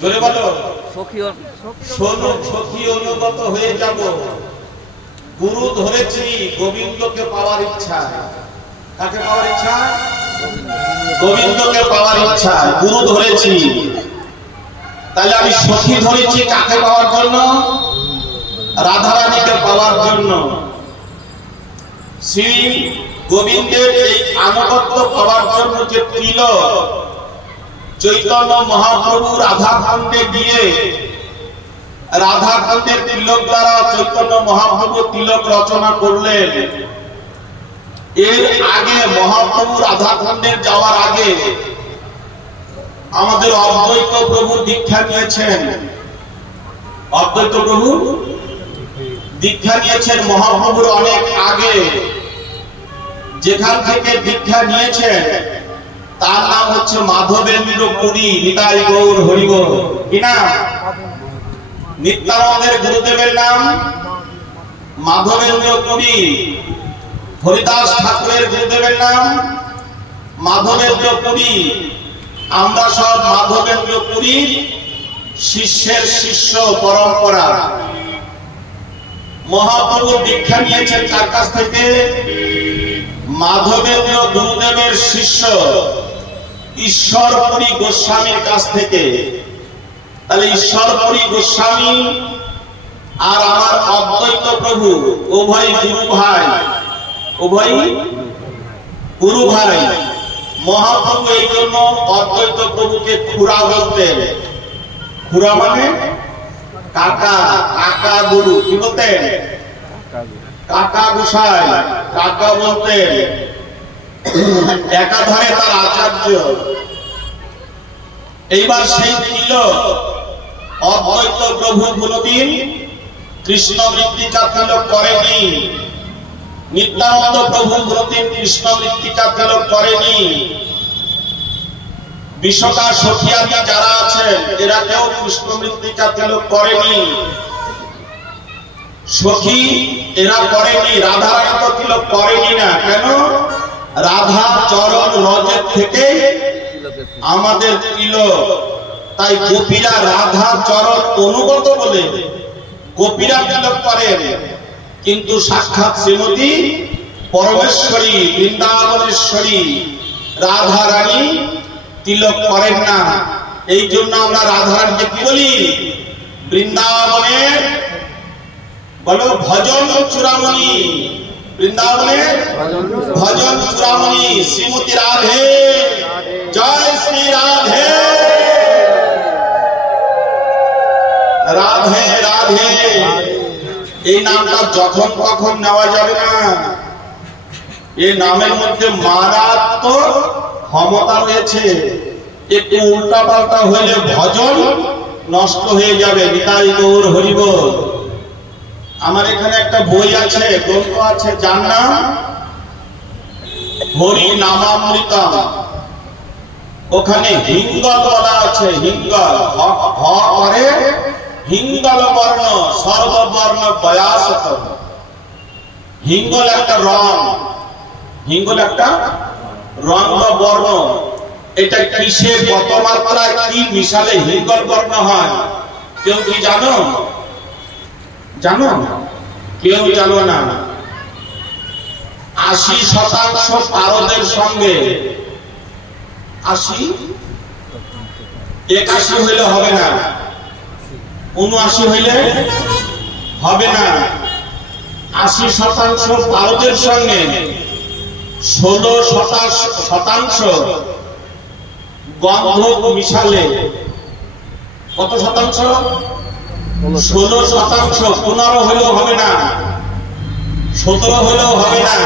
জোরে বলো, সখী অনুগত হয়ে যাব। গুরু ধরেছি গোবিন্দকে পাওয়ার ইচ্ছা। কাকে পাওয়ার ইচ্ছা? গোবিন্দকে পাওয়ার ইচ্ছা। গুরু ধরেছি, তাহলে আমি সখী ধরেছি কাকে পাওয়ার জন্য? রাধারানীকে পাওয়ার জন্য। শ্রী গোবিন্দের এই আনুগত্য পাওয়ার জন্য যে তিলক চৈতন্য মহাপ্রভু রাধাকান্তে গিয়ে রাধাকান্তের তিলক দ্বারা চৈতন্য মহাপ্রভু তিলক রচনা করলেন। এর আগে মহাপ্রভু রাধাকান্তের যাওয়ার আগে আমাদের অদ্বৈত প্রভু দীক্ষা নিয়েছেন। অদ্বৈত প্রভু দীক্ষা নিয়েছেন মহাপ্রভুর অনেক আগে। যেখান থেকে দীক্ষা নিয়েছেন তার নাম হচ্ছে মাধবেন্দ্র পুরী। নিতাই গৌর হরি বল। কি নাম? নিত্যানন্দের গুরুদেবের নাম মাধবেন্দ্র পুরী। হরিদাস ঠাকুরের গুরুদেবের নাম মাধবেন্দ্র পুরী। আমরা সব মাধবেন্দ্র পুরীর শিষ্যের শিষ্য পরম্পরা। মহাপ্রভু দীক্ষা নিয়েছেন তার কাছ থেকে? মাধবেন্দ্র গুরুদেবের শিষ্য ঈশ্বরপুরী গোস্বামীর কাছ থেকে। তাহলে ঈশ্বরপুরী গোস্বামী আর আমার অদ্বৈত প্রভু উভয় গুরু ভাই, উভয় গুরু ভাই। মহাপ্রভু এই জন্য অদ্বৈত প্রভুকে খুড়া বলতেন। খুড়া মানে কাকা, কাকা গুরু। কি বলতেন? কাকা গোসাই, কাকা বলতেন। একাধারে তার আচার্য। এইবার সেই তিলক অদ্বৈত প্রভু কোনদিন কৃষ্ণ মৃত্তিকা তিলক করেনি। নিত্যানন্দ প্রভু কোনদিন কৃষ্ণ মৃত্তিকা তিলক করেনি। বিশ্বকা সখিয়াদি যারা আছেন এরা কেউ কৃষ্ণ মৃত্তিকা তিলক করেনি। সখী এরা করেনি। রাধারানী তো তিলক করেনি না। কেন? রাধা চরণ রজের থেকে আমাদের তিলক। তাই গোপীরা রাধা চরণ অনুগত বলে গোপীরা তিলক করেন, কিন্তু সাক্ষাৎ শ্রীমতী পরমেশ্বরী বৃন্দাবনেশ্বরী রাধারানী তিলক করেন না। এই জন্য আমরা রাধারানীকে কি বলি? বৃন্দাবনের বলো ভজন চূড়ামণি। বৃন্দাবনের ভজন চূড়ামণি শ্রীমতী রাধে। জয় শ্রী রাধে। রাধে রাধে এই নামটা যখন তখন নেওয়া যাবে না। এই নামের মধ্যে মারাত্মক ক্ষমতা রয়েছে। একটু উল্টা পাল্টা হইলে ভজন নষ্ট হয়ে যাবে। নিতাই গৌর হরি বল। আমার এখানে একটা বই আছে, গ্রন্থ আছে, যার নাম হরি নামামৃতম। ওখানে হিঙ্গল বলা আছে। হিঙ্গল হ করে হিঙ্গল বর্ণ সর্ববর্ণ বয়াসত। হিঙ্গল একটা রং, হিঙ্গল একটা রং বা বর্ণ। এটা কিসে কত মাত্রায় কি মিশালে হিঙ্গল বর্ণ হয় কেউ কি জানো? জানো? কেউ জানো না। 80% পারদের সঙ্গে 81 হইলে হবে না, 79 হইলে হবে না। 80% পারদের সঙ্গে 16% গন্ধক মিশালে কত শতাংশ? 16%। 15 হইলেও হবে না, 17 হইলেও হবে না।